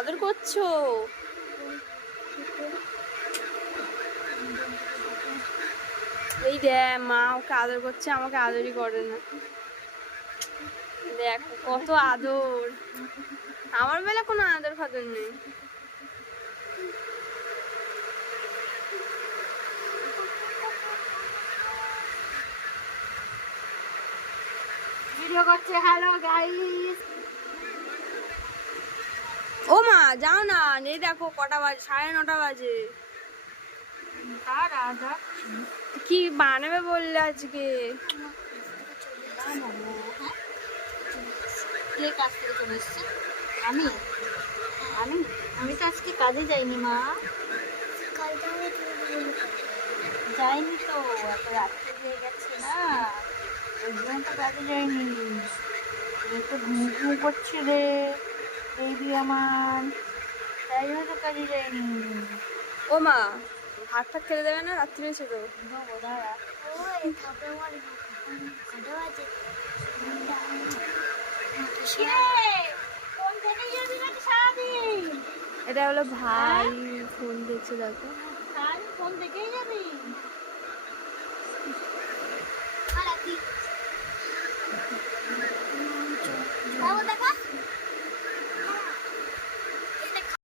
আদর করছো? এই দেখ মা ওকে আদর করছে, আমাকে আদরই করে না। দেখো কত আদর, আমার বেলা কোনো আদর ফাদর নেই। ভিডিও করছে। Hello guys. ও মা যাও না, এই দেখো কটা বাজে, 9:30 বাজে। কি বানাবে বললে আজকে? কে কাজ থেকে চলে এসছে? আমি আমি আমি তো আজকে কাজে যাইনি মা। যাইনি তো, এত রাত্রে হয়ে গেছে না, ওই জন্য তো কাজে যাইনি। একটু ঘুম ঘুম করছে রে বেবি আমার, তাই জন্য তো কাজে যাইনি। ও মা ভাত টাত খেতে দেবে না? রাত্রি হয়েছে তো। দেবো, দাঁড়া। ফোন দেখে যাবি নাকি সারাদিন? এটা হলো ভাই, ফোন দেখছে দেখো। সারাদিন ফোন দেখেই